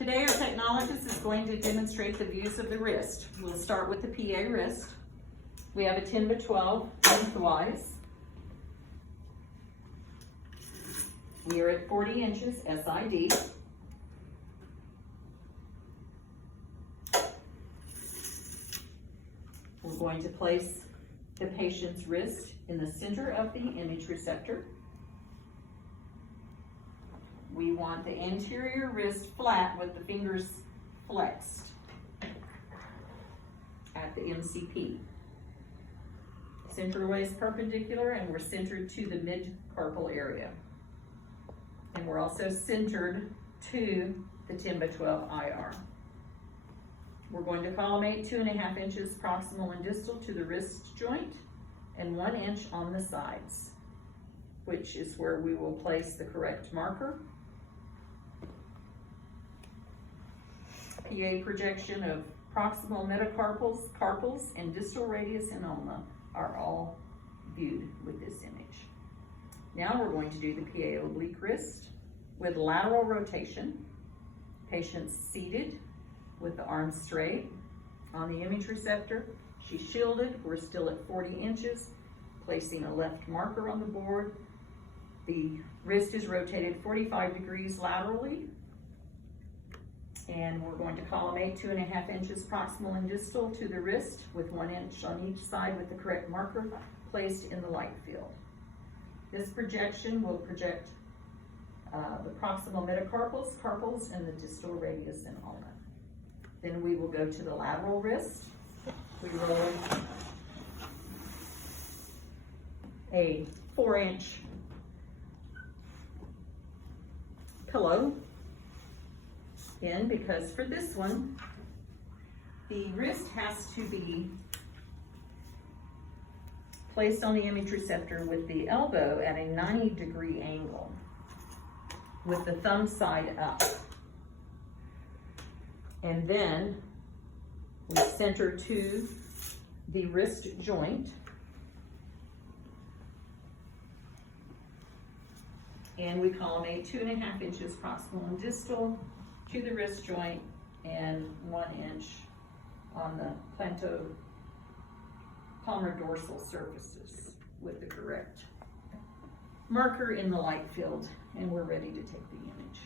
Today our technologist is going to demonstrate the views of the wrist. We'll start with the PA wrist. We have a 10x12 lengthwise. We are at 40 inches SID. We're going to place the patient's wrist in the center of the image receptor. We want the anterior wrist flat with the fingers flexed at the MCP. Centerways perpendicular, and we're centered to the mid-carpal area. And we're also centered to the 10x12 IR. We're going to collimate 2.5 inches proximal and distal to the wrist joint and 1 inch on the sides, which is where we will place the correct marker. PA projection of proximal metacarpals, carpals, and distal radius and ulna are all viewed with this image. Now we're going to do the PA oblique wrist with lateral rotation. Patient's seated with the arms straight on the image receptor. She's shielded. We're still at 40 inches, placing a left marker on the board. The wrist is rotated 45 degrees laterally. And we're going to collimate 2.5 inches proximal and distal to the wrist with 1 inch on each side with the correct marker placed in the light field. This projection will project the proximal metacarpals, carpals, and the distal radius and ulna. Then we will go to the lateral wrist. We roll a 4-inch pillow in, because for this one, the wrist has to be placed on the image receptor with the elbow at a 90-degree angle, with the thumb side up. And then we center to the wrist joint. And we collimate 2.5 inches proximal and distal to the wrist joint and 1 inch on the plantar dorsal surfaces with the correct marker in the light field. And we're ready to take the image.